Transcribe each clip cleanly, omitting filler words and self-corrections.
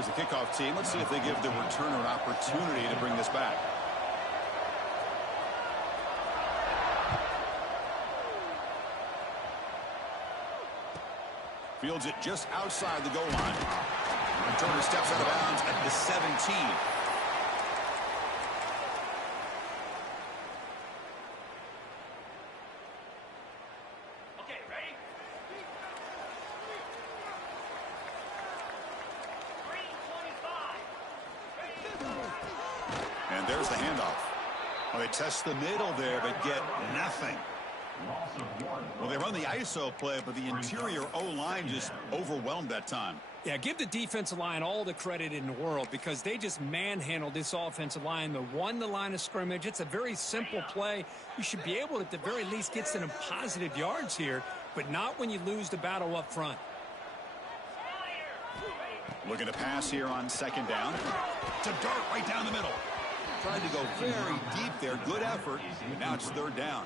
Here's the kickoff team. Let's see if they give the returner an opportunity to bring this back. Fields it just outside the goal line. Returner steps out of bounds at the 17. And there's the handoff. Well, they test the middle there, but get nothing. Well, they run the ISO play, but the interior O-line just overwhelmed that time. Yeah, give the defensive line all the credit in the world because they just manhandled this offensive line. They won the line of scrimmage. It's a very simple play. You should be able to, at the very least, get some positive yards here, but not when you lose the battle up front. Looking to pass here on second down. To dart right down the middle. Tried to go very deep there. Good effort, but now it's third down.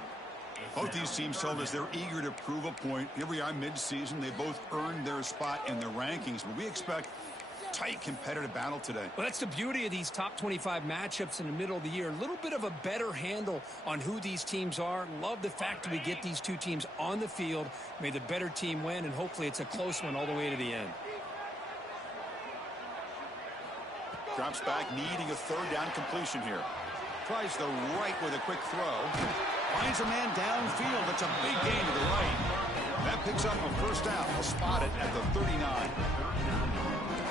Both these teams told us they're eager to prove a point. Here we are mid-season. They both earned their spot in the rankings, but we expect tight competitive battle today. Well, that's the beauty of these top 25 matchups in the middle of the year. A little bit of a better handle on who these teams are. Love the fact that we get these two teams on the field. May the better team win, and hopefully it's a close one all the way to the end. Drops back, needing a third down completion here. Tries the right with a quick throw. Finds a man downfield. It's a big gain to the right. That picks up a first down. We'll spot it at the 39.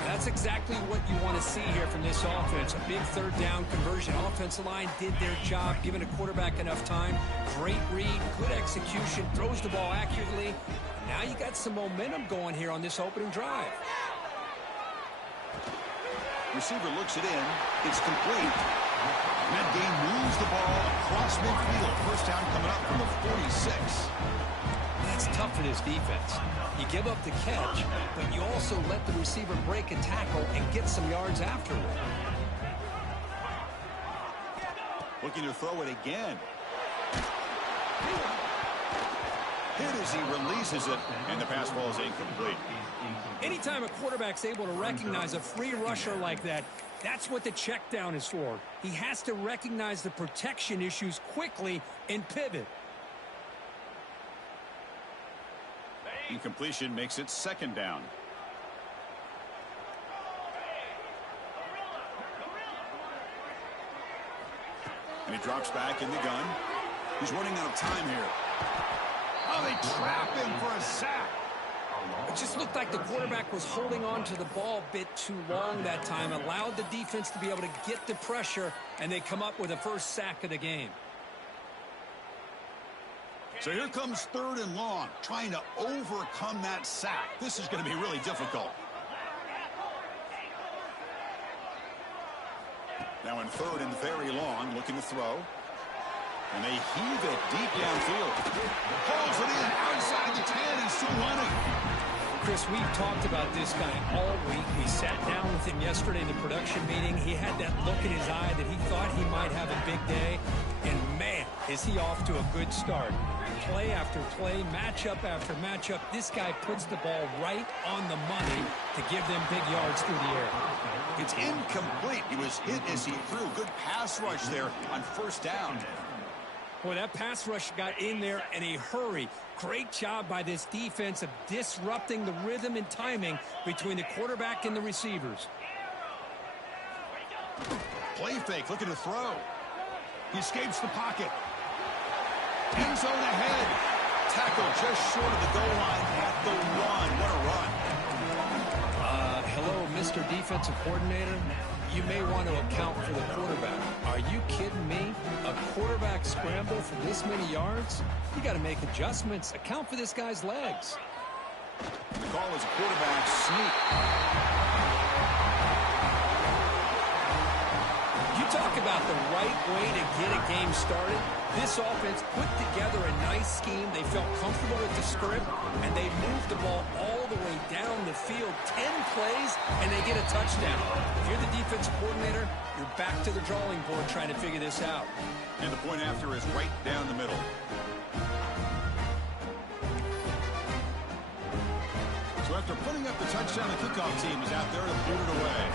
That's exactly what you want to see here from this offense. A big third down conversion. Offensive line did their job, giving a quarterback enough time. Great read, good execution, throws the ball accurately. Now you got some momentum going here on this opening drive. Receiver looks it in. It's complete. That game moves the ball across midfield. First down coming up from the 46. That's tough for this defense. You give up the catch, but you also let the receiver break a tackle and get some yards afterward. Looking to throw it again. Hit as he releases it, and the pass ball is incomplete. Anytime a quarterback's able to recognize a free rusher like that, that's what the check down is for. He has to recognize the protection issues quickly and pivot. Incompletion makes it second down. And he drops back in the gun. He's running out of time here. Oh, they trap him for a sack. It just looked like the quarterback was holding on to the ball a bit too long that time, allowed the defense to be able to get the pressure, and they come up with the first sack of the game. So here comes third and long, trying to overcome that sack. This is going to be really difficult. Now in third and very long, looking to throw. And they heave it deep downfield. Pulls it in outside the 10 and still running. Chris, we've talked about this guy all week. We sat down with him yesterday in the production meeting. He had that look in his eye that he thought he might have a big day. And, man, is he off to a good start. Play after play, matchup after matchup, this guy puts the ball right on the money to give them big yards through the air. It's incomplete. He was hit as he threw. Good pass rush there on first down. Boy, that pass rush got in there in a hurry. Great job by this defense of disrupting the rhythm and timing between the quarterback and the receivers. Play fake, looking to throw. He escapes the pocket. End zone ahead. Tackle just short of the goal line at the 1. What a run. Hello, Mr. Defensive Coordinator. You may want to account for the quarterback. Are you kidding me? A quarterback scramble for this many yards? You got to make adjustments. Account for this guy's legs. The call is a quarterback sneak. You talk about the right way to get a game started. This offense put together a nice scheme. They felt comfortable with the script, and they moved the ball all the way down the field. 10 plays, and they get a touchdown. If you're the defensive coordinator, you're back to the drawing board trying to figure this out. And the point after is right down the middle. So After putting up the touchdown, the kickoff team is out there to boot it away.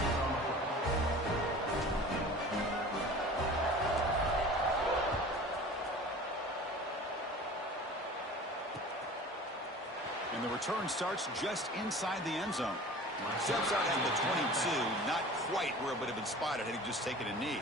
And the return starts just inside the end zone. Steps out at the 22, not quite where it would have been spotted had he just taken a knee.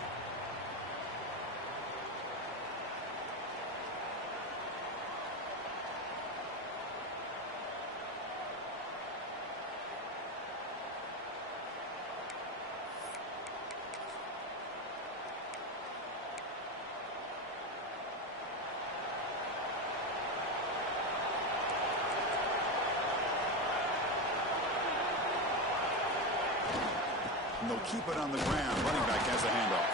And they'll keep it on the ground. Running back has the handoff.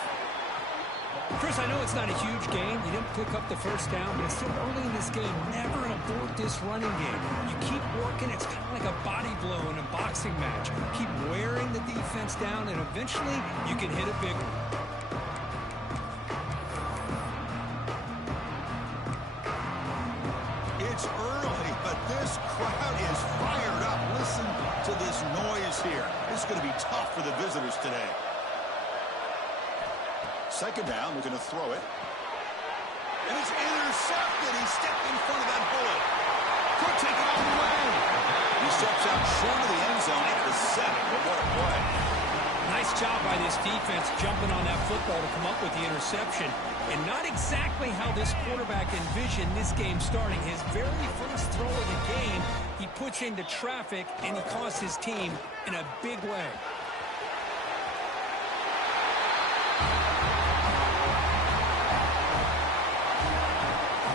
Chris, I know it's not a huge game. You didn't pick up the first down, but it's still early in this game. Never abort this running game. You keep working. It's kind of like a body blow in a boxing match. Keep wearing the defense down, and eventually you can hit a big one. It's early, but this crowd is fired up. Listen to this noise here. It's going to be tough for the visitors today. Second down, we're going to throw it. And it's intercepted. He stepped in front of that bullet. Could take it all the way. He steps out short of the end zone at the 7. But what a play. Nice job by this defense jumping on that football to come up with the interception. And not exactly how this quarterback envisioned this game starting. His very first throw of the game, he puts into traffic, and he costs his team in a big way.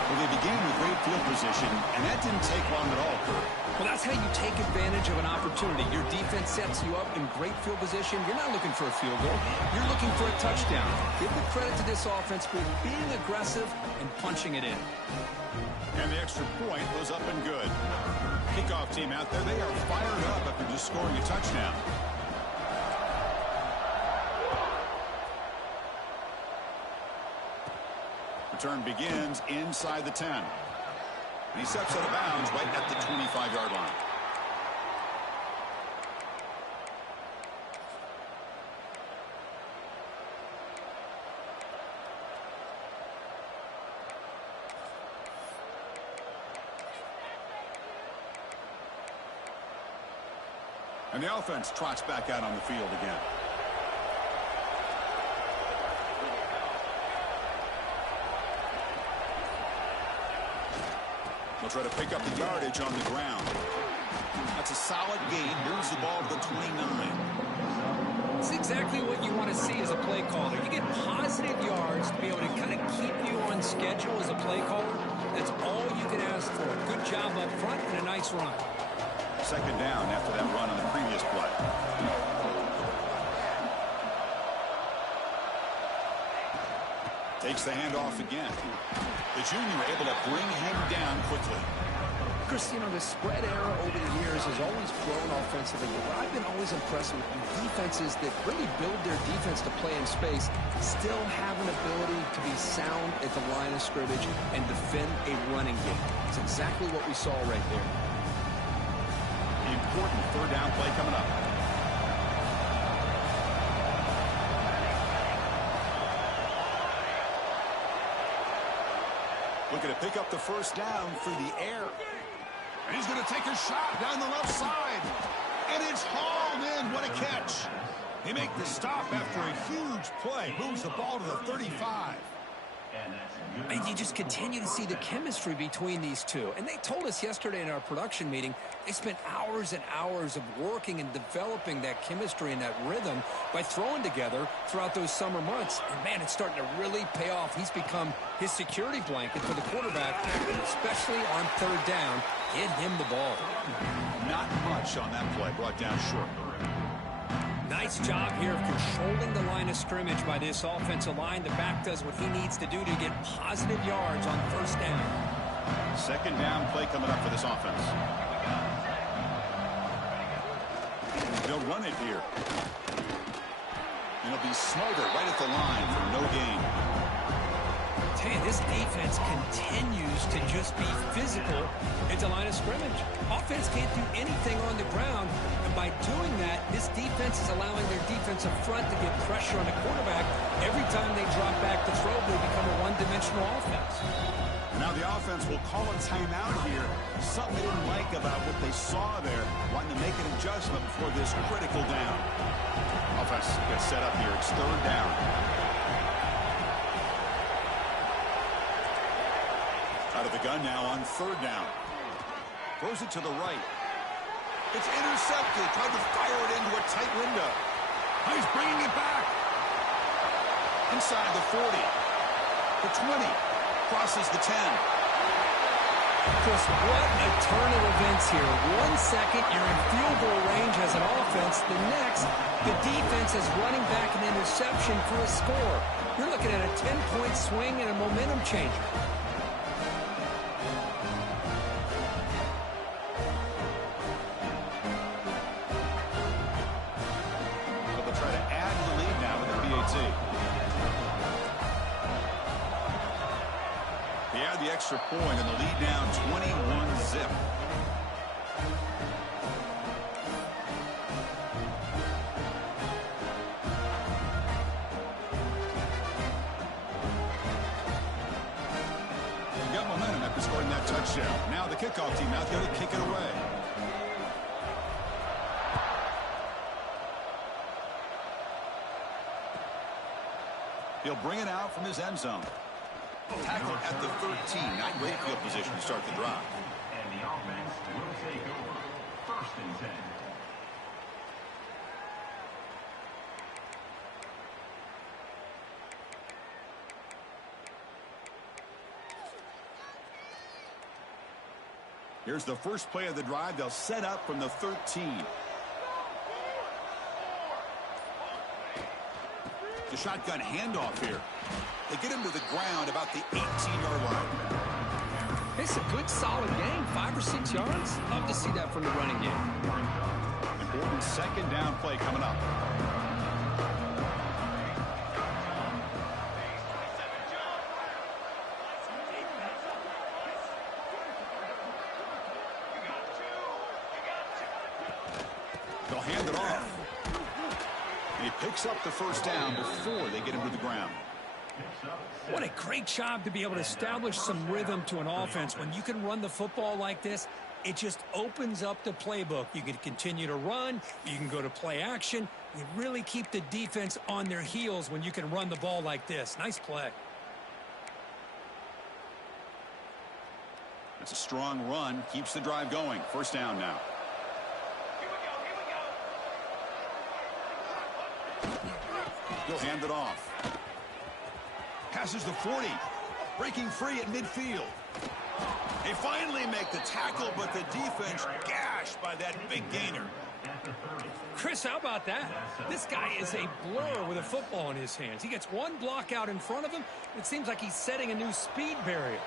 Well, they began with great field position, and that didn't take long at all, Kurt. Well, that's how you take advantage of an opportunity. Your defense sets you up in great field position. You're not looking for a field goal. You're looking for a touchdown. Give the credit to this offense for being aggressive and punching it in. And the extra point was up and good. Kickoff team out there, they are fired up after just scoring a touchdown. Return begins inside the 10. And he steps out of bounds right at the 25-yard line. And the offense trots back out on the field again. They'll try to pick up the yardage on the ground. That's a solid gain. Moves the ball to the 29. It's exactly what you want to see as a play caller. You get positive yards to be able to kind of keep you on schedule as a play caller. That's all you can ask for. Good job up front and a nice run. Second down after that run on the previous play. Takes the handoff again. The junior able to bring him down quickly. Chris, you know, the spread era over the years has always grown offensively, but what I've been always impressed with defenses that really build their defense to play in space still have an ability to be sound at the line of scrimmage and defend a running game. It's exactly what we saw right there. The important third down play coming up. Looking to pick up the first down through the air. And he's going to take a shot down the left side. And it's hauled in. What a catch. They make the stop after a huge play. Moves the ball to the 35. And you just continue to see the chemistry between these two. And they told us yesterday in our production meeting, they spent hours and hours of working and developing that chemistry and that rhythm by throwing together throughout those summer months. And, man, it's starting to really pay off. He's become his security blanket for the quarterback, and especially on third down, get him the ball. Not much on that play. Brought down short. Nice job here of controlling the line of scrimmage by this offensive line. The back does what he needs to do to get positive yards on first down. Second down play coming up for this offense. They'll run it here. And it'll be smothered right at the line for no gain. Tell you, this defense continues to just be physical at the line of scrimmage. Offense can't do anything on the ground, and by doing that, this defense is allowing their defensive front to get pressure on the quarterback. Every time they drop back to throw, they become a one-dimensional offense. Now the offense will call a timeout here. Something they didn't like about what they saw there. Wanting to make an adjustment before this critical down. Offense gets set up here. It's third down. Out of the gun now on third down. Throws it to the right. It's intercepted. Tried to fire it into a tight window. He's bringing it back. Inside the 40. The 20. Crosses the 10. Chris, what a turn of events here. 1 second, you're in field goal range as an offense. The next, the defense is running back an interception for a score. You're looking at a 10-point swing and a momentum changer. So they'll try to add the lead now with the PAT. They add the extra point and the lead now 21-zip. They got momentum after scoring that touchdown. Now the kickoff team out there to kick it away. He'll bring it out from his end zone. Tackle at the 13. Not great field position to start the drive. And the offense will take over. 1st and 10. Here's the first play of the drive. They'll set up from the 13. The shotgun handoff here. They get him to the ground about the 18-yard line. It's a good, solid game. 5 or 6 yards. Love to see that from the running game. Important second down play coming up. They'll hand it off. And he picks up the first down before they get him to the ground. What a great job to be able to establish some rhythm to an offense. When you can run the football like this, it just opens up the playbook. You can continue to run. You can go to play action. You really keep the defense on their heels when you can run the ball like this. Nice play. That's a strong run. Keeps the drive going. First down now. He'll hand it off. Passes the 40. Breaking free at midfield. They finally make the tackle, but the defense gashed by that big gainer. Chris, how about that? This guy is a blur with a football in his hands. He gets one block out in front of him. It seems like he's setting a new speed barrier.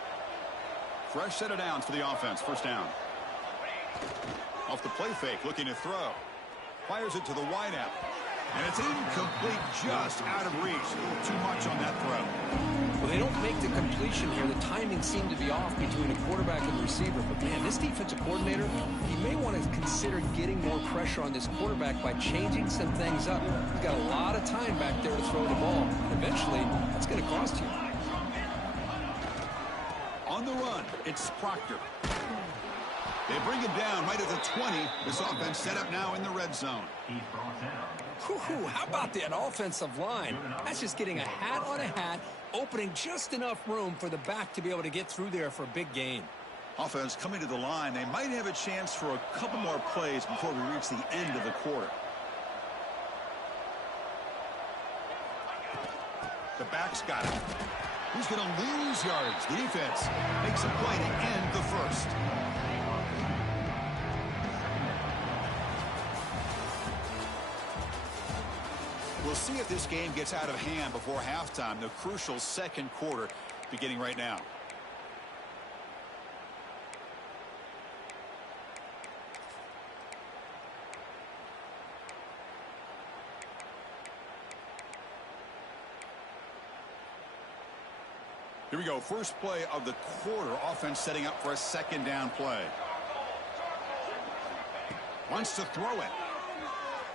Fresh set of downs for the offense. First down. Off the play fake, looking to throw. Fires it to the wideout. And it's incomplete, just out of reach. A little too much on that throw. Well, they don't make the completion here. The timing seemed to be off between a quarterback and the receiver. But, man, this defensive coordinator, he may want to consider getting more pressure on this quarterback by changing some things up. He's got a lot of time back there to throw the ball. Eventually, that's going to cost you. On the run, it's Proctor. They bring him down right at the 20. This offense set up now in the red zone. He's brought down. How about that offensive line? That's just getting a hat on a hat, opening just enough room for the back to be able to get through there for a big gain. Offense coming to the line. They might have a chance for a couple more plays before we reach the end of the quarter. The back's got it. Who's going to lose yards? The defense makes a play to end the first. We'll see if this game gets out of hand before halftime. The crucial second quarter beginning right now. Here we go. First play of the quarter. Offense setting up for a second down play. Wants to throw it.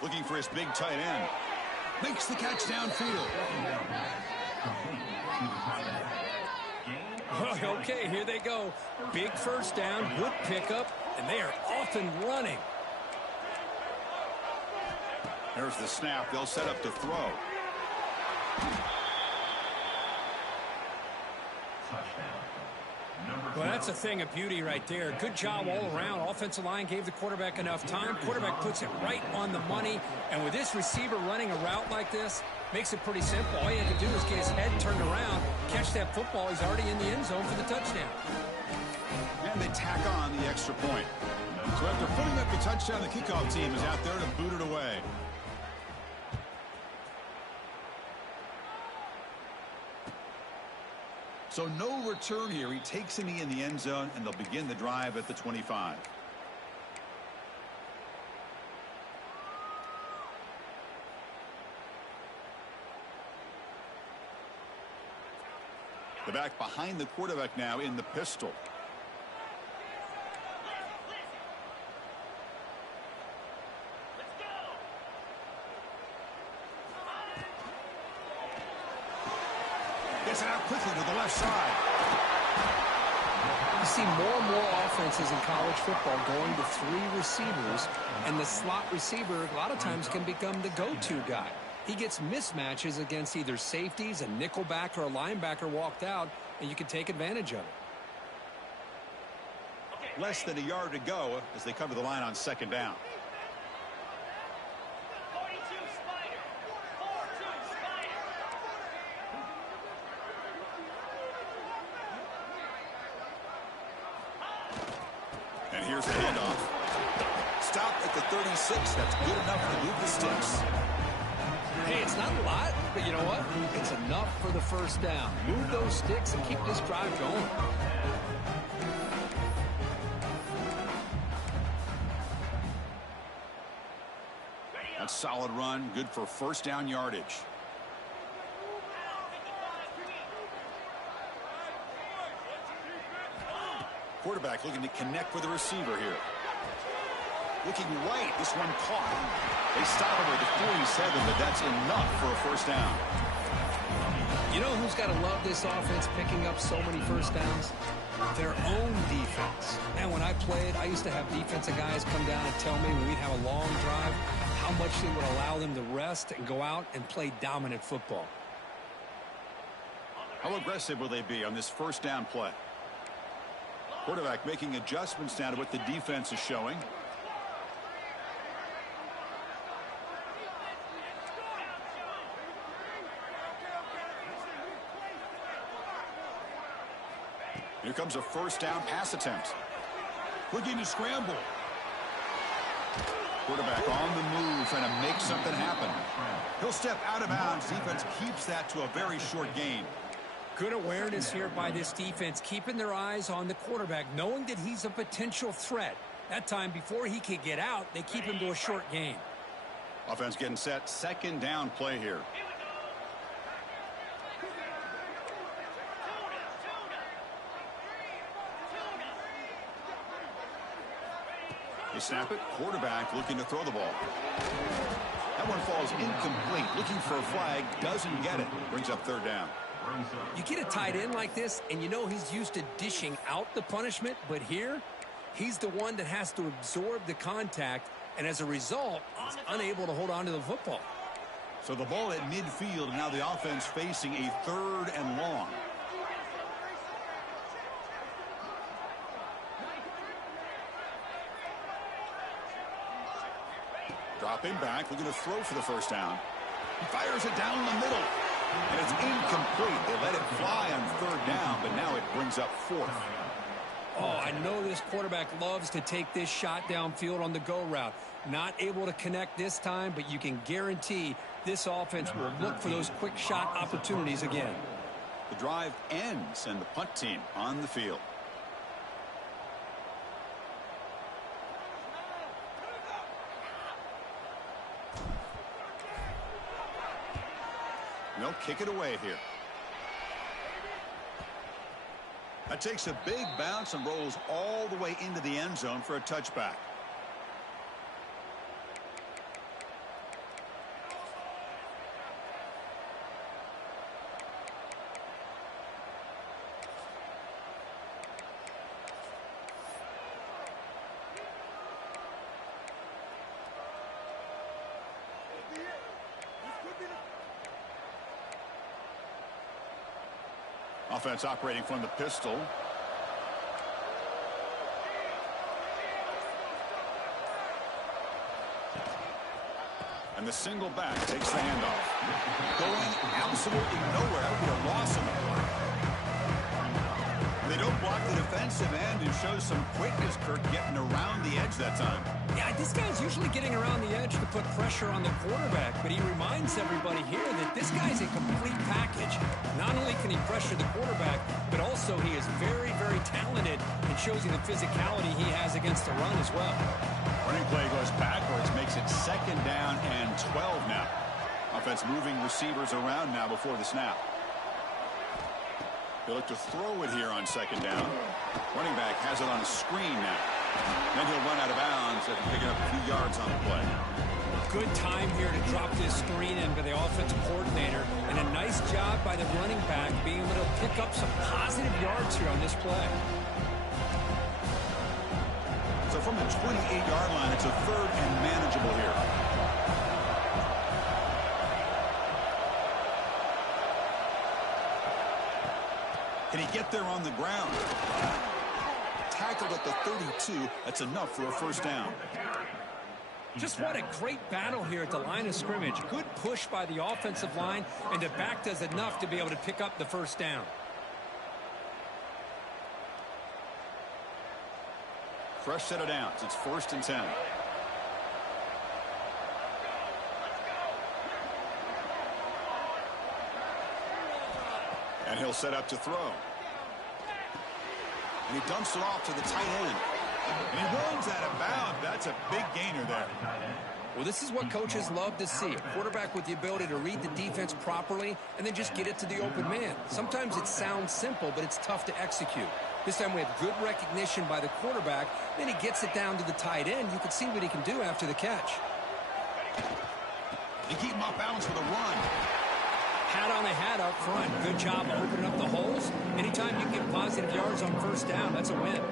Looking for his big tight end. Makes the catch downfield. Okay, here they go. Big first down, good pickup, and they are off and running. There's the snap. They'll set up to throw. Well, that's a thing of beauty right there. Good job all around. Offensive line gave the quarterback enough time. Quarterback puts it right on the money. And with this receiver running a route like this, makes it pretty simple. All you have to do is get his head turned around, catch that football. He's already in the end zone for the touchdown. And they tack on the extra point. So after putting up the touchdown, the kickoff team is out there to boot it away. So no return here. He takes a knee in the end zone, and they'll begin the drive at the 25. The back behind the quarterback now in the pistol. Gets it out quickly to the left side. You see more and more offenses in college football going to 3 receivers, and the slot receiver a lot of times can become the go-to guy. He gets mismatches against either safeties, a nickelback, or a linebacker walked out, and you can take advantage of it. Less than a yard to go as they come to the line on second down. And here's the handoff. Stop at the 36. That's good enough to move the sticks. Hey, it's not a lot, but you know what? It's enough for the first down. Move those sticks and keep this drive going. That's a solid run. Good for first down yardage. Quarterback looking to connect with the receiver here. Looking right. This one caught. They stop him at the 47, but that's enough for a first down. You know who's got to love this offense picking up so many first downs? Their own defense. And when I played, I used to have defensive guys come down and tell me when we'd have a long drive how much they would allow them to rest and go out and play dominant football. How aggressive will they be on this first down play? Quarterback making adjustments now to what the defense is showing. Here comes a first down pass attempt. Looking to scramble. Quarterback on the move, trying to make something happen. He'll step out of bounds. Defense keeps that to a very short gain. Good awareness here by this defense, keeping their eyes on the quarterback, knowing that he's a potential threat. That time, before he could get out, they keep him to a short gain. Offense getting set. Second down play here. They snap it. Quarterback looking to throw the ball. That one falls incomplete. Looking for a flag. Doesn't get it. Brings up third down. You get a tight end like this, and you know he's used to dishing out the punishment, but here, he's the one that has to absorb the contact, and as a result, he's unable to hold on to the football. So the ball at midfield, and now the offense facing a third and long. Dropping back, looking to throw for the first down. He fires it down the middle. And it's incomplete. They let it fly on third down, but now it brings up fourth. Oh, I know this quarterback loves to take this shot downfield on the go route. Not able to connect this time, but you can guarantee this offense will look for those quick shot opportunities again. The drive ends, and the punt team on the field. They'll kick it away here. That takes a big bounce and rolls all the way into the end zone for a touchback. Offense operating from the pistol. And the single back takes the handoff. Going absolutely nowhere. That would be a loss in the play. They don't block the defensive end and shows some quickness, Kirk, getting around the edge that time. Yeah, this guy's usually getting around the edge to put pressure on the quarterback, but he reminds everybody here that this guy's a complete package. Not only can he pressure the quarterback, but also he is very, very talented and shows you the physicality he has against the run as well. Running play goes backwards, makes it 2nd down and 12 now. Offense moving receivers around now before the snap. They look to throw it here on 2nd down. Running back has it on a screen now. Then he'll run out of bounds after picking up a few yards on the play. Good time here to drop this screen in by the offensive coordinator, and a nice job by the running back being able to pick up some positive yards here on this play. So from the 28-yard line, it's a 3rd and manageable here. Can he get there on the ground? Tackled at the 32. That's enough for a 1st down. Just what a great battle here at the line of scrimmage. Good push by the offensive line, and the back does enough to be able to pick up the 1st down. Fresh set of downs. It's 1st and 10. And he'll set up to throw. And he dumps it off to the tight end. And he runs out of bounds. That's a big gainer there. Well, this is what coaches love to see. A quarterback with the ability to read the defense properly and then just get it to the open man. Sometimes it sounds simple, but it's tough to execute. This time we have good recognition by the quarterback. Then he gets it down to the tight end. You can see what he can do after the catch. They keep him off balance with a run. Hat on a hat up front. Good job opening up the holes. Anytime you get positive yards on 1st down, that's a win.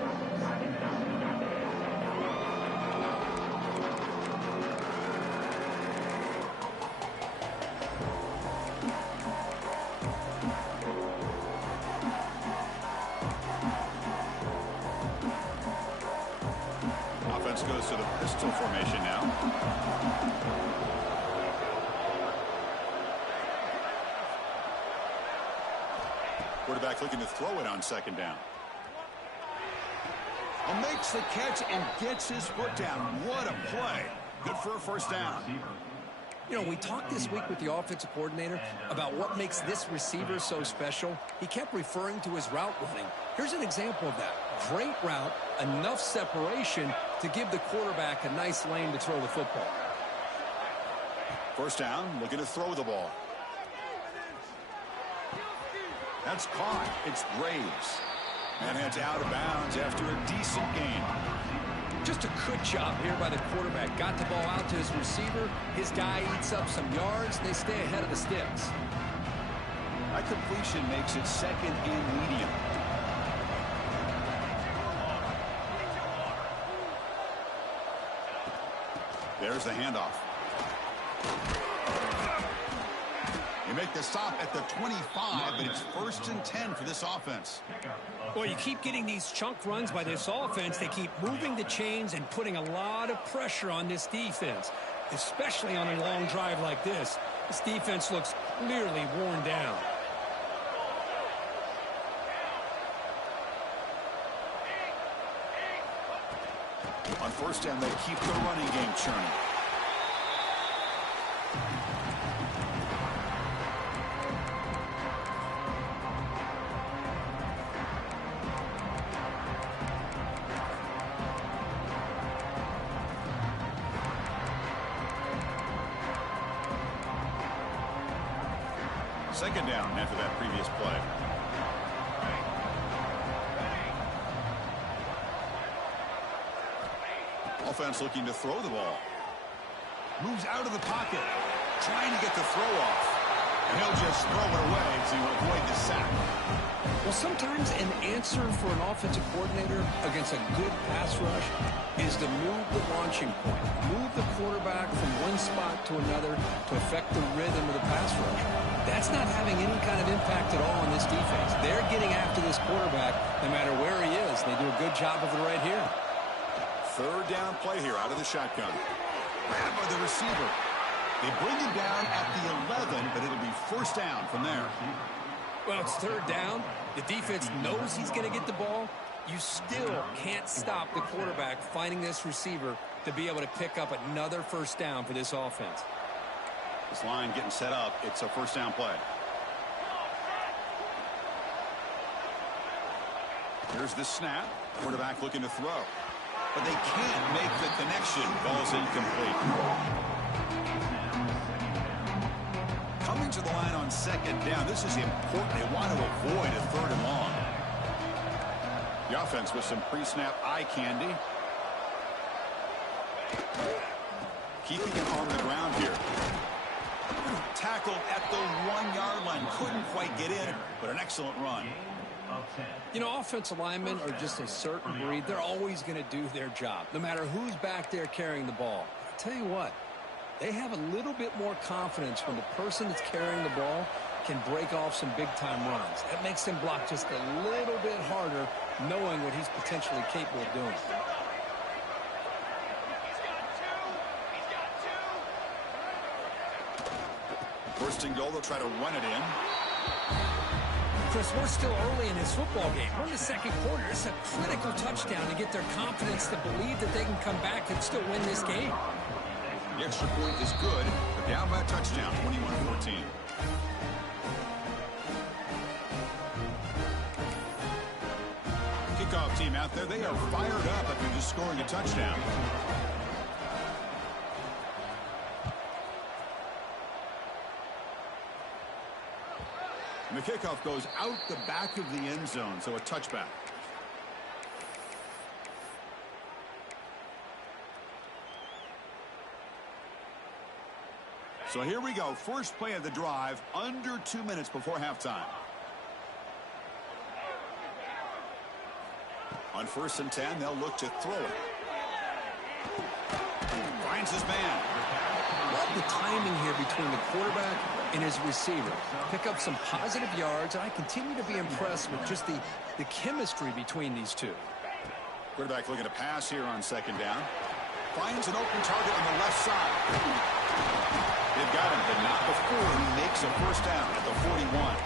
Offense goes to the pistol formation now. Quarterback looking to throw it on 2nd down. And makes the catch and gets his foot down. What a play. Good for a 1st down. You know, we talked this week with the offensive coordinator about what makes this receiver so special. He kept referring to his route running. Here's an example of that. Great route, enough separation to give the quarterback a nice lane to throw the football. 1st down, looking to throw the ball. That's caught. It's Graves. And heads out of bounds after a decent gain. Just a good job here by the quarterback. Got the ball out to his receiver. His guy eats up some yards. They stay ahead of the sticks. That completion makes it 2nd and medium. There's the handoff. You make the stop at the 25, but it's 1st and 10 for this offense. Well, you keep getting these chunk runs by this offense. They keep moving the chains and putting a lot of pressure on this defense, especially on a long drive like this. This defense looks clearly worn down. On 1st down, they keep the running game churning. Second down after that previous play. offense looking to throw the ball. Moves out of the pocket, trying to get the throw off. And he'll just throw it away to avoid the sack. Well, sometimes an answer for an offensive coordinator against a good pass rush is to move the launching point, move the quarterback from one spot to another to affect the rhythm of the pass rush. That's not having any kind of impact at all on this defense. They're getting after this quarterback no matter where he is. They do a good job of it right here. Third down play here out of the shotgun. Grabbed by the receiver. They bring him down at the 11, but it'll be first down from there. Well, it's third down. The defense knows he's going to get the ball. You still can't stop the quarterback finding this receiver to be able to pick up another first down for this offense. This line getting set up. It's a first down play. Here's the snap. Quarterback looking to throw. But they can't make the connection. Ball's incomplete. Coming to the line on second down. This is important. They want to avoid a third and long. The offense with some pre-snap eye candy. Keeping it on the ground here. Tackled at the 1-yard line. Couldn't quite get in, but an excellent run. You know, offensive linemen are just a certain breed. They're always going to do their job, no matter who's back there carrying the ball. I'll tell you what, they have a little bit more confidence when the person that's carrying the ball can break off some big-time runs. That makes them block just a little bit harder, knowing what he's potentially capable of doing. First and goal, they'll try to run it in. Chris, we're still early in this football game. We're in the second quarter. It's a critical touchdown to get their confidence to believe that they can come back and still win this game. The extra point is good. They're down by a touchdown, 21-14. Kickoff team out there, they are fired up after just scoring a touchdown. And the kickoff goes out the back of the end zone, so a touchback. So here we go. First play of the drive, under 2 minutes before halftime. On first and 10, they'll look to throw it. Finds his man. Love the timing here between the quarterback and his receiver. Pick up some positive yards, and I continue to be impressed with just the chemistry between these two. Quarterback looking to pass here on second down. Finds an open target on the left side. They've got him, but not before he makes a first down at the 41.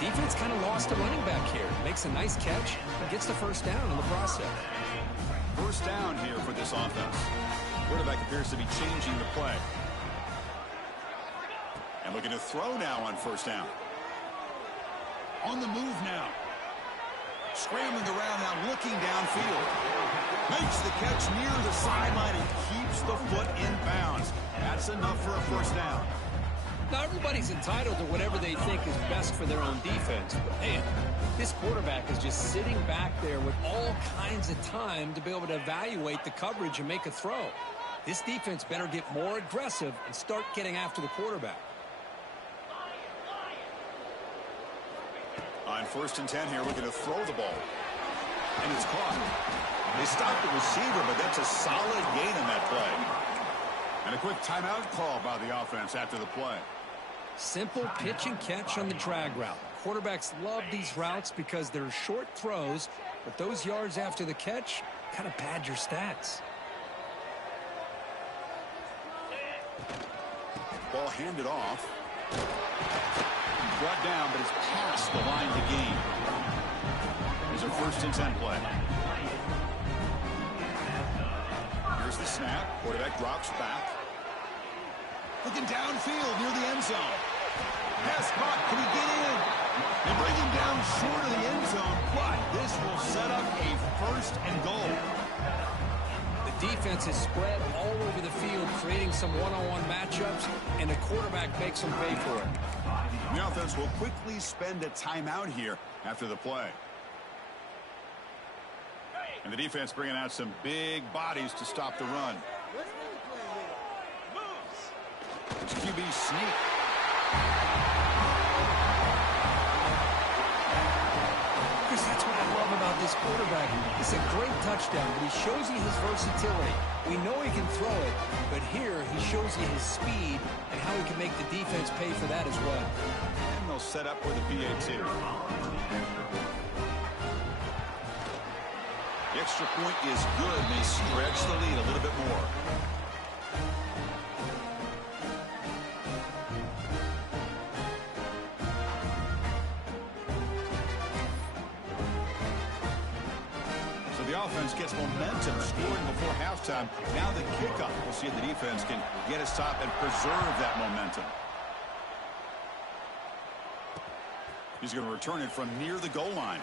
Defense kind of lost a running back here. Makes a nice catch and gets the first down in the process. First down here for this offense. Quarterback appears to be changing the play. And looking to throw now on first down. On the move now. Scrambling around now, looking downfield. Makes the catch near the sideline and keeps the foot in bounds. That's enough for a first down. Now, everybody's entitled to whatever they think is best for their own defense. But, man, this quarterback is just sitting back there with all kinds of time to be able to evaluate the coverage and make a throw. This defense better get more aggressive and start getting after the quarterback. On first and 10 here, looking to throw the ball. And it's caught. They stopped the receiver, but that's a solid gain in that play. And a quick timeout call by the offense after the play. Simple pitch and catch on the drag route. Quarterbacks love these routes because they're short throws, but those yards after the catch kind of pad your stats. Ball handed off. Brought down, but it's past the line to gain. Here's a first and 10 play. Here's the snap. Quarterback drops back. Looking downfield near the end zone. Pass caught. Can he get in? They bring him down short of the end zone, but this will set up a first and goal. The defense is spread all over the field, creating some one-on-one matchups, and the quarterback makes them pay for it. The offense will quickly spend a timeout here after the play. And the defense bringing out some big bodies to stop the run. It's QB sneak. Chris, that's what I love about this quarterback. It's a great touchdown, but he shows you his versatility. We know he can throw it, but here he shows you his speed and how he can make the defense pay for that as well. And they'll set up with a PAT. The extra point is good, and they stretch the lead a little bit more. So the offense gets momentum, scoring before halftime. Now the kickoff. We'll see if the defense can get a stop and preserve that momentum. He's going to return it from near the goal line.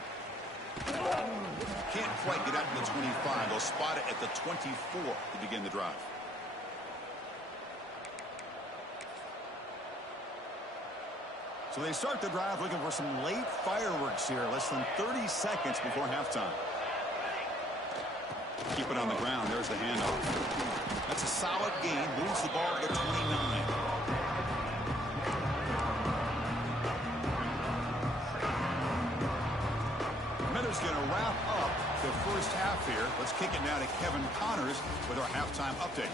Can't quite get out to the 25. They'll spot it at the 24 to begin the drive. So they start the drive looking for some late fireworks here. Less than 30 seconds before halftime. Keep it on the ground. There's the handoff. That's a solid gain. Moves the ball to the 29. Is going to wrap up the first half here. Let's kick it now to Kevin Connors with our halftime update.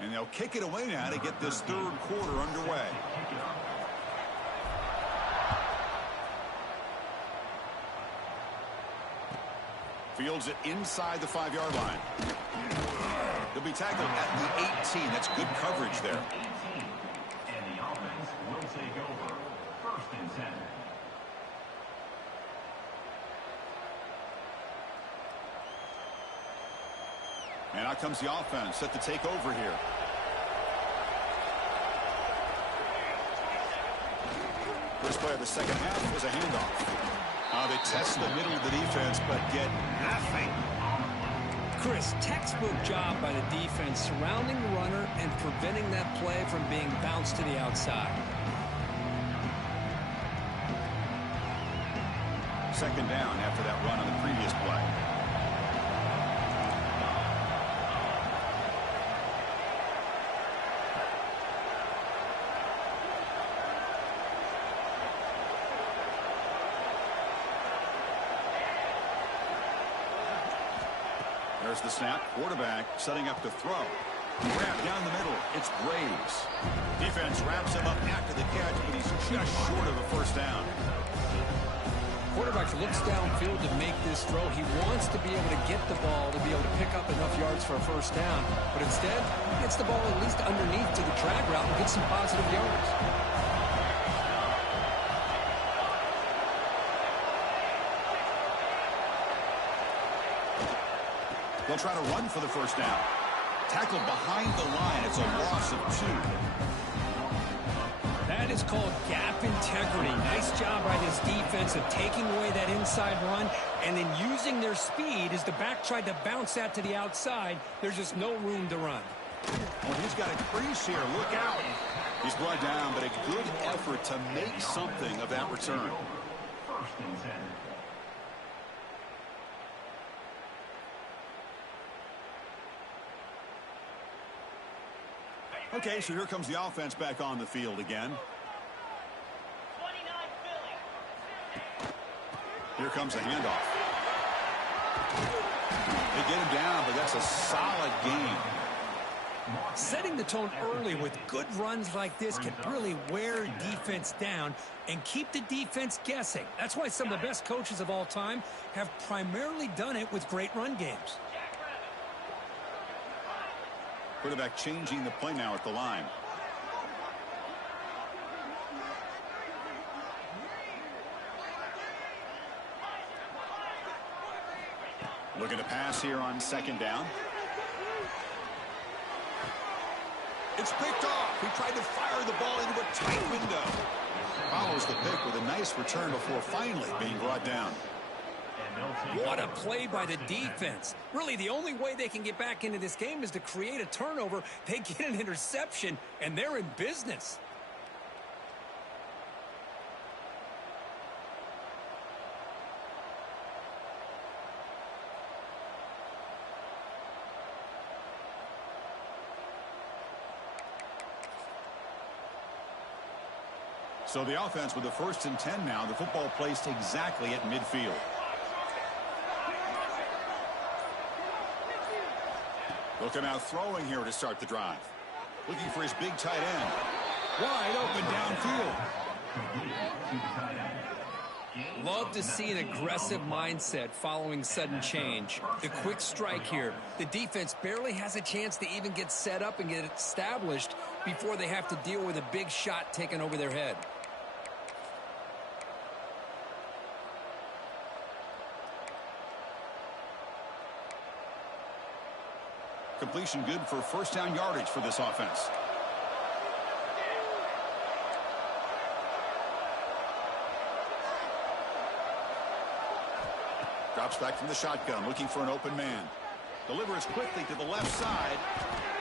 And they'll kick it away now to get this third quarter underway. Fields it inside the 5-yard line. He'll be tackled at the 18. That's good coverage there. And the offense will take over. 1st and 10. And out comes the offense, set to take over here. First play of the second half was a handoff. They test the middle of the defense, but get nothing. Chris, textbook job by the defense surrounding the runner and preventing that play from being bounced to the outside. Second down after that run on the previous play. There's the snap. Quarterback setting up to throw. Grab down the middle. It's Graves. Defense wraps him up after the catch, but he's just short of a first down. Quarterback looks downfield to make this throw. He wants to be able to get the ball to be able to pick up enough yards for a first down. But instead, he gets the ball at least underneath to the drag route and gets some positive yards. They'll try to run for the first down. Tackled behind the line. It's a loss of 2. That is called gap integrity. Nice job by this defense of taking away that inside run and then using their speed as the back tried to bounce that to the outside. There's just no room to run. Well, he's got a crease here. Look out. He's brought down, but a good effort to make something of that return. 1st and 10. Okay, so here comes the offense back on the field again. Here comes a handoff. They get him down, but that's a solid gain. Setting the tone early with good runs like this can really wear defense down and keep the defense guessing. That's why some of the best coaches of all time have primarily done it with great run games. Quarterback changing the play now at the line. Looking to pass here on second down. It's picked off. He tried to fire the ball into a tight window. Follows the pick with a nice return before finally being brought down. What a play by the defense. Really, the only way they can get back into this game is to create a turnover. They get an interception, and they're in business. So the offense with the 1st and 10 now. The football placed exactly at midfield. Look at out throwing here to start the drive. Looking for his big tight end. Wide open downfield. Love to see an aggressive mindset following sudden change. The quick strike here. The defense barely has a chance to even get set up and get established before they have to deal with a big shot taken over their head. Completion good for 1st down yardage for this offense. Drops back from the shotgun, looking for an open man. Delivers quickly to the left side.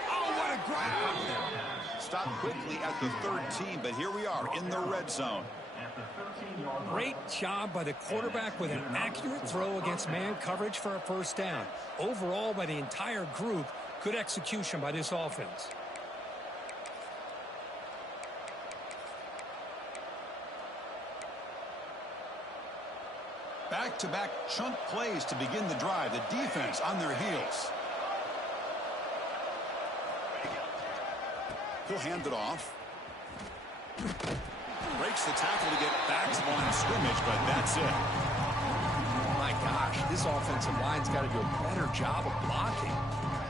Oh, what a grab! Stopped quickly at the 13, but here we are in the red zone. Great job by the quarterback with an accurate throw against man coverage for a 1st down. Overall, by the entire group, good execution by this offense. Back-to-back chunk plays to begin the drive. The defense on their heels. He'll hand it off. Breaks the tackle to get back to the line of scrimmage, but that's it. My gosh, this offensive line's got to do a better job of blocking.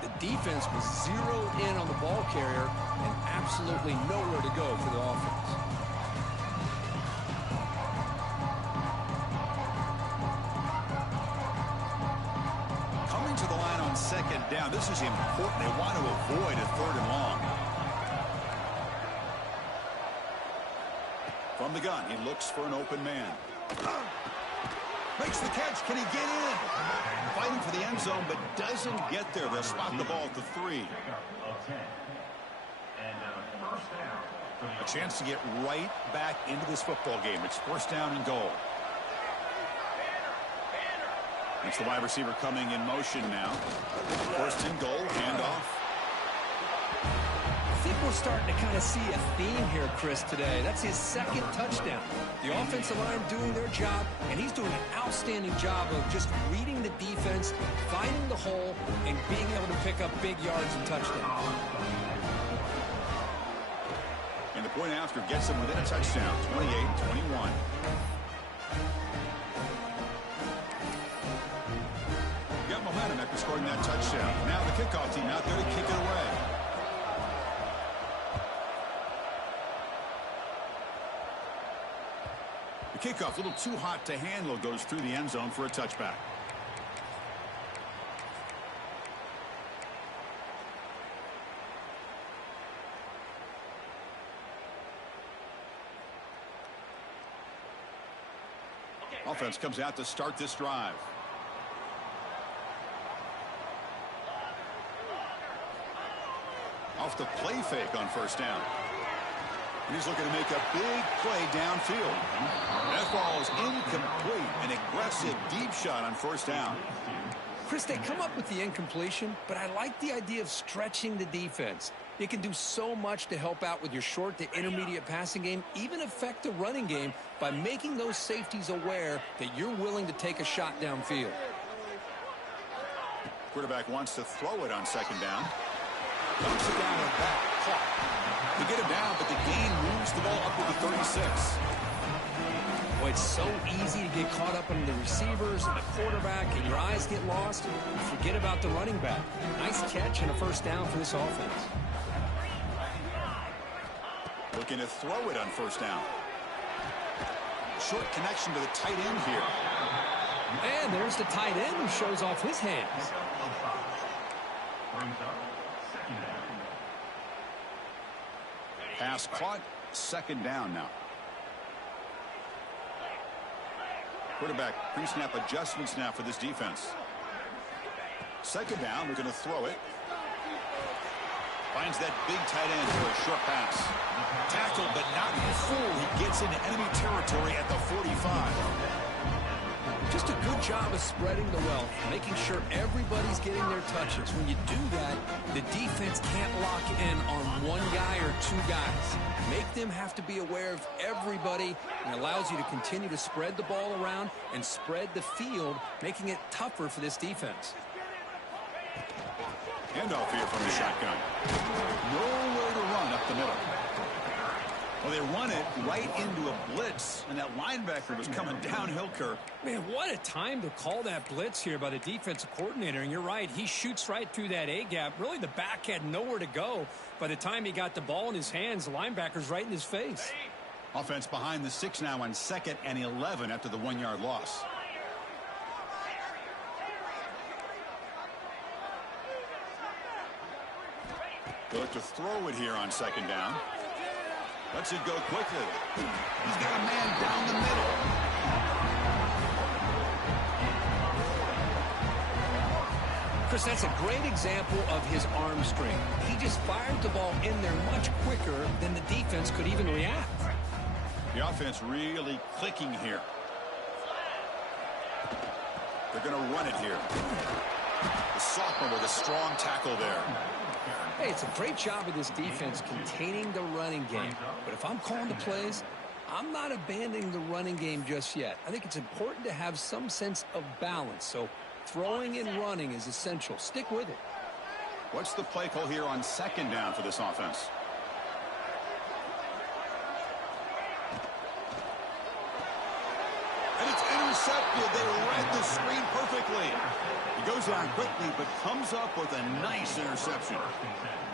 The defense was zeroed in on the ball carrier and absolutely nowhere to go for the offense. Coming to the line on 2nd down. This is important. They want to avoid a 3rd and long. From the gun, he looks for an open man. Makes the catch. Can he get in? Fighting for the end zone, but doesn't get there. They'll spot the ball at the 3. A chance to get right back into this football game. It's 1st down and goal. It's the wide receiver coming in motion now. 1st and goal, handoff. I think we're starting to kind of see a theme here, Chris, today. That's his 2nd touchdown. The offensive line doing their job, and he's doing an outstanding job of just reading the defense, finding the hole, and being able to pick up big yards and touchdowns. And the point after gets him within a touchdown, 28-21. Got momentum after scoring that touchdown. Now the kickoff team out there to kick it away. The kickoff, a little too hot to handle, goes through the end zone for a touchback. Offense comes out to start this drive. Off the play fake on 1st down. And he's looking to make a big play downfield. That ball is incomplete. An aggressive deep shot on 1st down. Chris, they come up with the incompletion, but I like the idea of stretching the defense. It can do so much to help out with your short to intermediate passing game, even affect the running game by making those safeties aware that you're willing to take a shot downfield. Quarterback wants to throw it on 2nd down. Dumps it down and back. Clock. They get him down, but the gain moves the ball up to the 36. Boy, it's so easy to get caught up in the receivers and the quarterback, and your eyes get lost. You forget about the running back. Nice catch and a 1st down for this offense. Looking to throw it on 1st down. Short connection to the tight end here. And there's the tight end who shows off his hands. Pass caught, 2nd down now. Quarterback pre-snap adjustments now for this defense. Second down, we're going to throw it. Finds that big tight end for a short pass. Tackled, but not full. He gets into enemy territory at the 45. Just a good job of spreading the wealth, making sure everybody's getting their touches. When you do that, the defense can't lock in on one guy or two guys. Make them have to be aware of everybody, and allows you to continue to spread the ball around and spread the field, making it tougher for this defense. Handoff here from the shotgun. Nowhere to run up the middle. Well, they run it right into a blitz, and that linebacker was coming downhill, Kirk. Man, what a time to call that blitz here by the defensive coordinator. And you're right, he shoots right through that A-gap. Really, the back had nowhere to go. By the time he got the ball in his hands, the linebacker's right in his face. Offense behind the 6 now on 2nd and 11 after the 1-yard loss. They look to throw it here on 2nd down. Lets it go quickly. He's got a man down the middle. Chris, that's a great example of his arm strength. He just fired the ball in there much quicker than the defense could even react. The offense really clicking here. They're going to run it here. The sophomore with a strong tackle there. Hey, it's a great job of this defense containing the running game. But if I'm calling the plays, I'm not abandoning the running game just yet. I think it's important to have some sense of balance. So throwing and running is essential. Stick with it. What's the play call here on 2nd down for this offense? And it's intercepted. They read the screen perfectly. He goes down quickly, but comes up with a nice interception.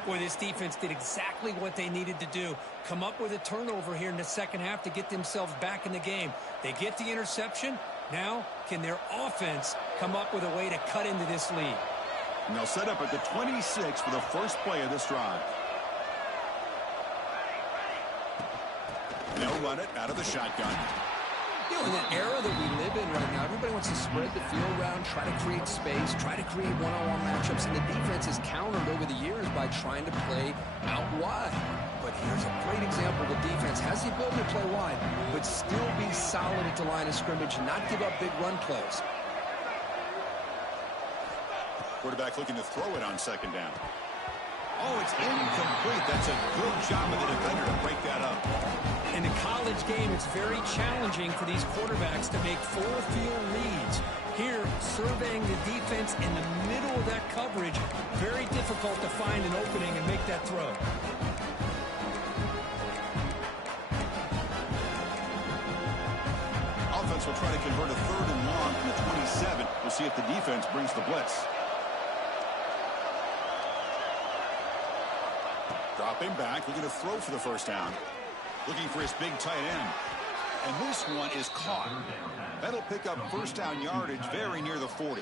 Boy, this defense did exactly what they needed to do. Come up with a turnover here in the second half to get themselves back in the game. They get the interception. Now, can their offense come up with a way to cut into this lead? And they'll set up at the 26 for the first play of this drive. They'll run it out of the shotgun. You know, in that era that we live in right now, everybody wants to spread the field around, try to create space, try to create one-on-one matchups, and the defense has countered over the years by trying to play out wide. But here's a great example. The defense has the ability to play wide, but still be solid at the line of scrimmage, not give up big run plays. Quarterback looking to throw it on 2nd down. Oh, it's incomplete. That's a good job of the defender to break that up. In the college game, it's very challenging for these quarterbacks to make full field reads. Here, surveying the defense in the middle of that coverage, very difficult to find an opening and make that throw. Offense will try to convert a 3rd and long from the 27. We'll see if the defense brings the blitz. Dropping back, looking to throw for the 1st down. Looking for his big tight end. And this one is caught. That'll pick up 1st down yardage very near the 40.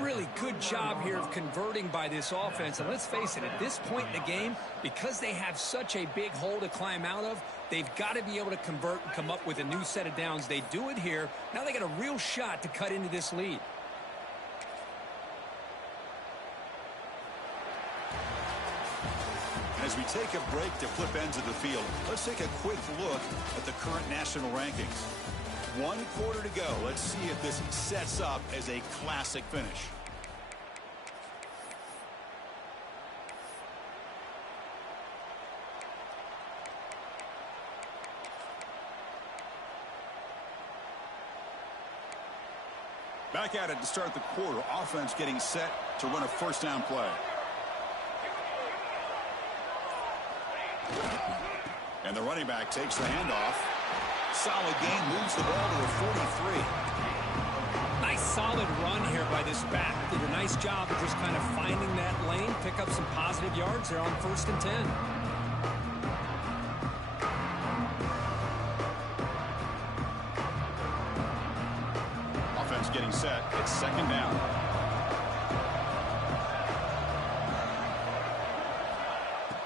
Really good job here of converting by this offense. And let's face it, at this point in the game, because they have such a big hole to climb out of, they've got to be able to convert and come up with a new set of downs. They do it here. Now they got a real shot to cut into this lead. As we take a break to flip ends of the field, let's take a quick look at the current national rankings. 1 quarter to go. Let's see if this sets up as a classic finish. Back at it to start the quarter. Offense getting set to run a 1st down play. And the running back takes the handoff. Solid gain, moves the ball to the 43. Nice solid run here by this back. Did a nice job of just kind of finding that lane, pick up some positive yards there on 1st and 10. Offense getting set. It's 2nd down.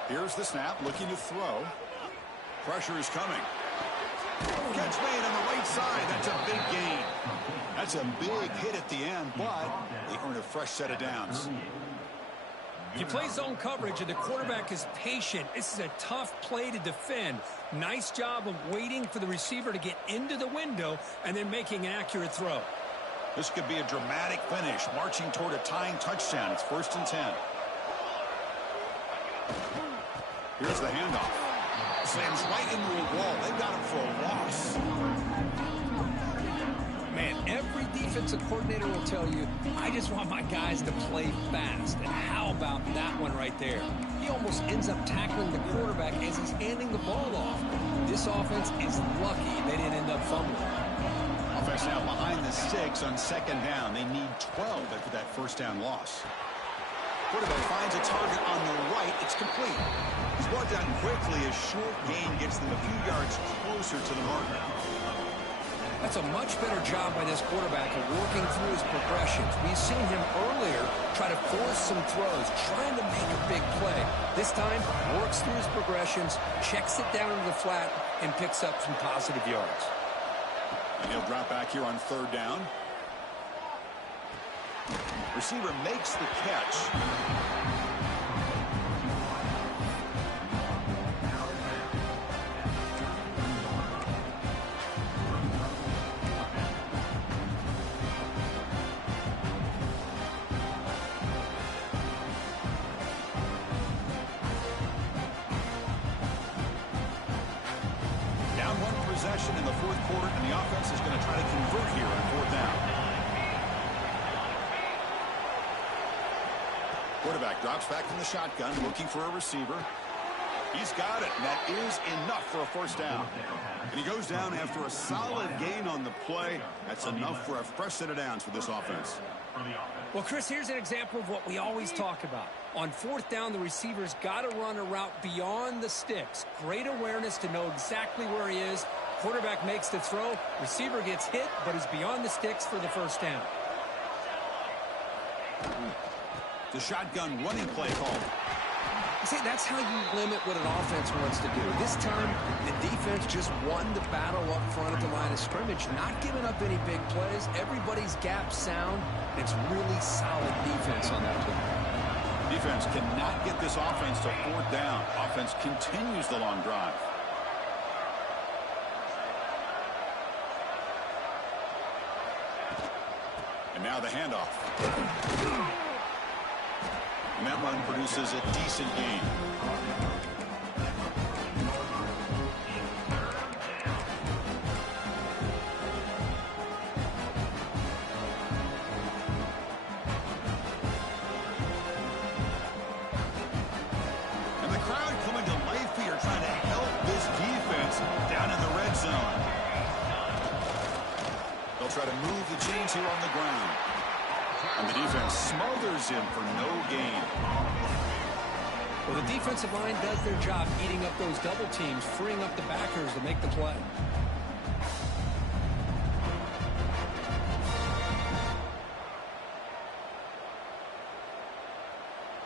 Here's the snap, looking to throw. Pressure is coming. Catch made on the right side. That's a big gain. That's a big hit at the end, but they earn a fresh set of downs. You play zone coverage, and the quarterback is patient. This is a tough play to defend. Nice job of waiting for the receiver to get into the window and then making an accurate throw. This could be a dramatic finish, marching toward a tying touchdown. It's 1st and 10. Here's the handoff. Slams right into a wall. They got him for a loss. Man, every defensive coordinator will tell you, I just want my guys to play fast. And how about that one right there? He almost ends up tackling the quarterback as he's handing the ball off. This offense is lucky they didn't end up fumbling. Offense now behind the 6 on 2nd down. They need 12 after that 1st down loss. Quarterback finds a target on the right. It's complete. He's brought down quickly. A short gain gets them a few yards closer to the marker. That's a much better job by this quarterback of working through his progressions. We've seen him earlier try to force some throws, trying to make a big play. This time, works through his progressions, checks it down to the flat, and picks up some positive yards. And he'll drop back here on 3rd down. Receiver makes the catch. Down 1 possession in the 4th quarter, and the offense is going to try to convert here on 4th down. Quarterback drops back from the shotgun, looking for a receiver. He's got it, and that is enough for a 1st down. And he goes down after a solid gain on the play. That's enough for a fresh set of downs for this offense. Well, Chris, here's an example of what we always talk about. On 4th down, the receiver's got to run a route beyond the sticks. Great awareness to know exactly where he is. Quarterback makes the throw. Receiver gets hit, but is beyond the sticks for the 1st down. The shotgun running play call. See, that's how you limit what an offense wants to do. This time, the defense just won the battle up front at the line of scrimmage, not giving up any big plays. Everybody's gap sound. It's really solid defense on that play. Defense cannot get this offense to 4th down. Offense continues the long drive. And now the handoff. And that run produces a decent gain. And the crowd coming to life here, trying to help this defense down in the red zone. They'll try to move the chains here on the ground. And the defense smothers him for no gain. Well, the defensive line does their job eating up those double teams, freeing up the backers to make the play.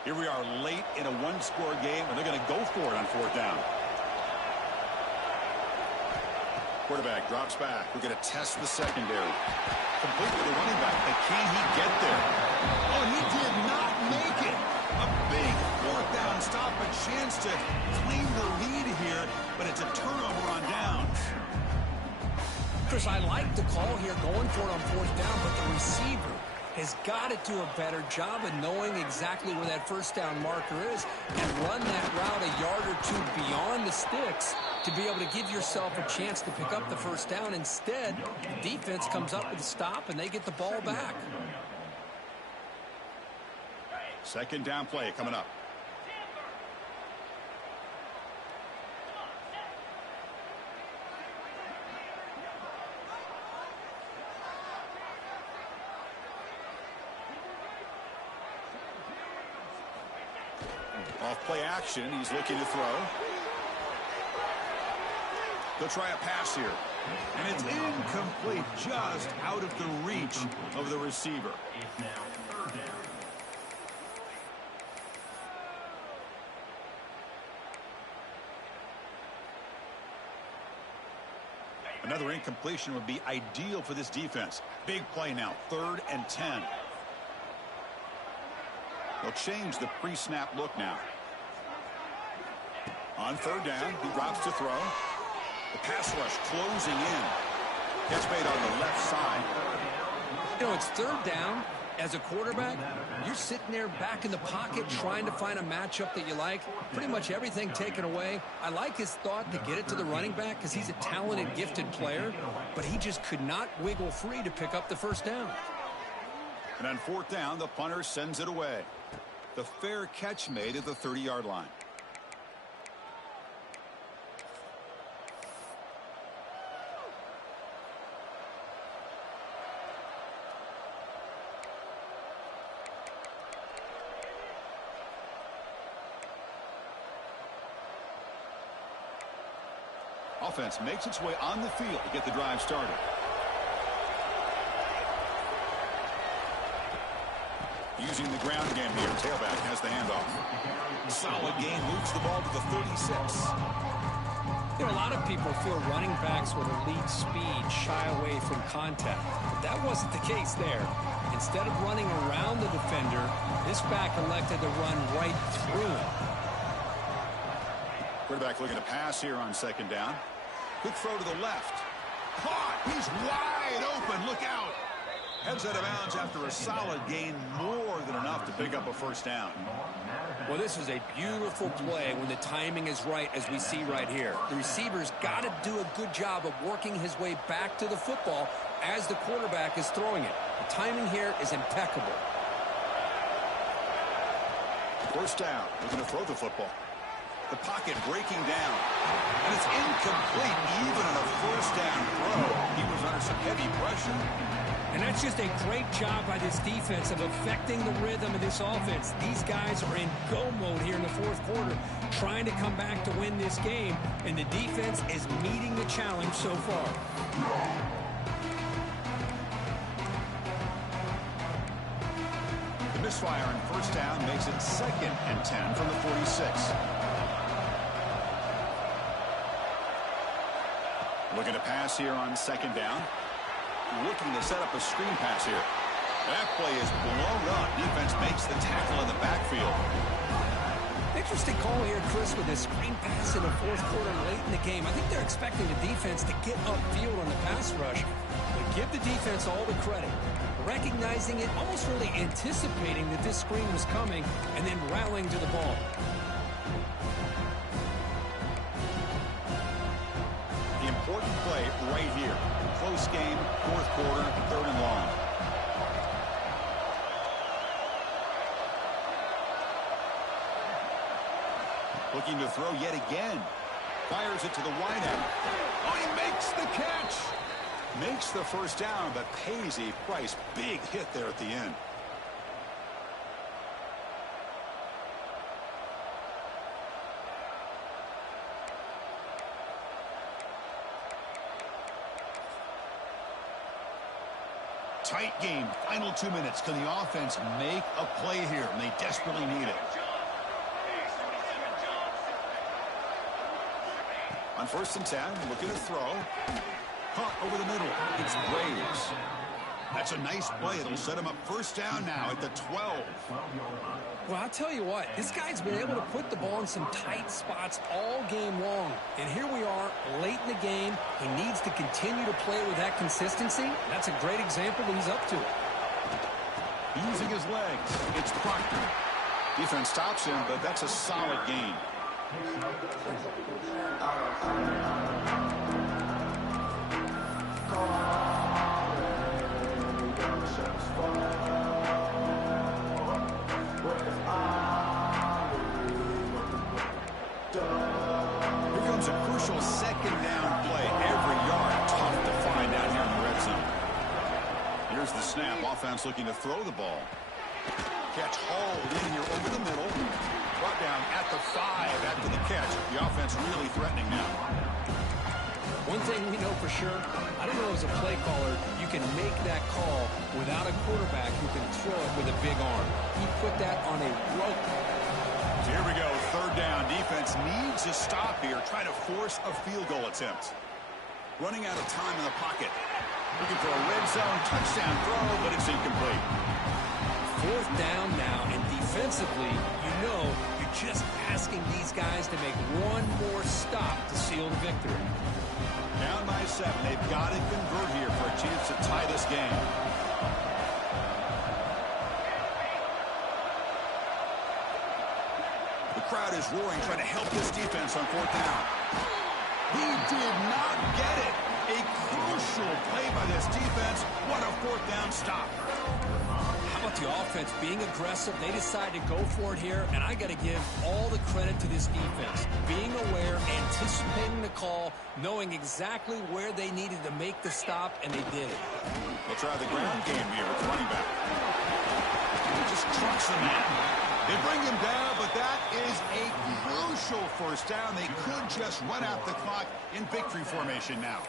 Here we are late in a 1-score game, and they're going to go for it on 4th down. Quarterback drops back. We're going to test the secondary. Complete with the running back, but can he get there? Oh, he did not make it. A big 4th down stop, a chance to claim the lead here, but it's a turnover on downs. Chris, I like the call here going for it on 4th down, but the receiver has got to do a better job of knowing exactly where that 1st down marker is and run that route a yard or 2 beyond the sticks to be able to give yourself a chance to pick up the 1st down. Instead, the defense comes up with a stop, and they get the ball back. 2nd down play coming up. Off play action. He's looking to throw. They'll try a pass here. And it's incomplete, just out of the reach of the receiver. It's now 3rd down. Another incompletion would be ideal for this defense. Big play now, 3rd and 10. They'll change the pre-snap look now. On 3rd down, he drops to throw. The pass rush closing in. Catch made on the left side. You know, it's 3rd down. As a quarterback, you're sitting there back in the pocket trying to find a matchup that you like. Pretty much everything taken away. I like his thought to get it to the running back because he's a talented, gifted player, but he just could not wiggle free to pick up the 1st down. And on 4th down, the punter sends it away. The fair catch made at the 30-yard line. Offense makes its way on the field to get the drive started. Using the ground game here. Tailback has the handoff. Solid gain, moves the ball to the 36. You know, a lot of people feel running backs with elite speed shy away from contact. But that wasn't the case there. Instead of running around the defender, this back elected to run right through him. Quarterback looking to pass here on 2nd down. Quick throw to the left. Caught. He's wide open. Look out. Heads out of bounds after a solid gain, more than enough to pick up a 1st down. Well, this is a beautiful play when the timing is right, as we see right here. The receiver's got to do a good job of working his way back to the football as the quarterback is throwing it. The timing here is impeccable. 1st down. Looking to throw the football. The pocket breaking down. And it's incomplete even on a 1st down throw. He was under some heavy pressure. And that's just a great job by this defense of affecting the rhythm of this offense. These guys are in go mode here in the 4th quarter, trying to come back to win this game, and the defense is meeting the challenge so far. The misfire on 1st down makes it 2nd and 10 from the 46. Looking to pass here on 2nd down. Looking to set up a screen pass here. That play is blown up. Defense makes the tackle in the backfield. Interesting call here, Chris, with a screen pass in the 4th quarter late in the game. I think they're expecting the defense to get upfield on the pass rush. But give the defense all the credit. Recognizing it, almost really anticipating that this screen was coming, and then rallying to the ball. The important play right here. Close game, 4th quarter, 3rd and long. Looking to throw yet again. Fires it to the wideout. Oh, he makes the catch. Makes the 1st down, but pays a price. Big hit there at the end. Tight game. Final 2 minutes. Can the offense make a play here? And they desperately need it. On 1st and 10, looking to throw. Caught over the middle. It's Braves. That's a nice play. It'll set him up 1st down now at the 12. Well, I'll tell you what, this guy's been able to put the ball in some tight spots all game long. And here we are, late in the game. He needs to continue to play with that consistency. That's a great example that he's up to. Using his legs. It's Proctor. Defense stops him, but that's a solid gain. Here comes a crucial 2nd down play. Every yard tough to find out here in the red zone. Here's the snap. Offense looking to throw the ball. Catch hauled in here over the middle. Brought down at the 5 after the catch. The offense really threatening now. One thing we know for sure, I don't know as a play caller, you can make that call without a quarterback who can throw it with a big arm. He put that on a rope. Here we go, 3rd down. Defense needs a stop here. Try to force a field goal attempt. running out of time in the pocket. Looking for a red zone touchdown throw, but it's incomplete. 4th down now, and defensively, you know you're just asking these guys to make one more stop to seal the victory. Down by 7. They've got to convert here for a chance to tie this game. The crowd is roaring, trying to help this defense on 4th down. He did not get it. A crucial play by this defense. What a 4th down stop. How about the offense being aggressive? They decide to go for it here, and I got to give all the credit to this defense. Being aware, anticipating the call, knowing exactly where they needed to make the stop, and they did it. They'll try the ground game here with running back. He just trucks him out. They bring him down, but that is a crucial 1st down. They could just run out the clock in victory formation now.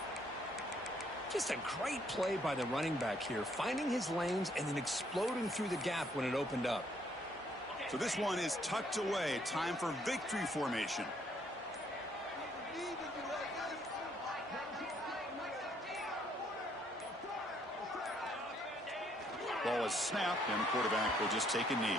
Just a great play by the running back here, finding his lanes and then exploding through the gap when it opened up. So this one is tucked away. Time for victory formation. Ball is snapped, and the quarterback will just take a knee.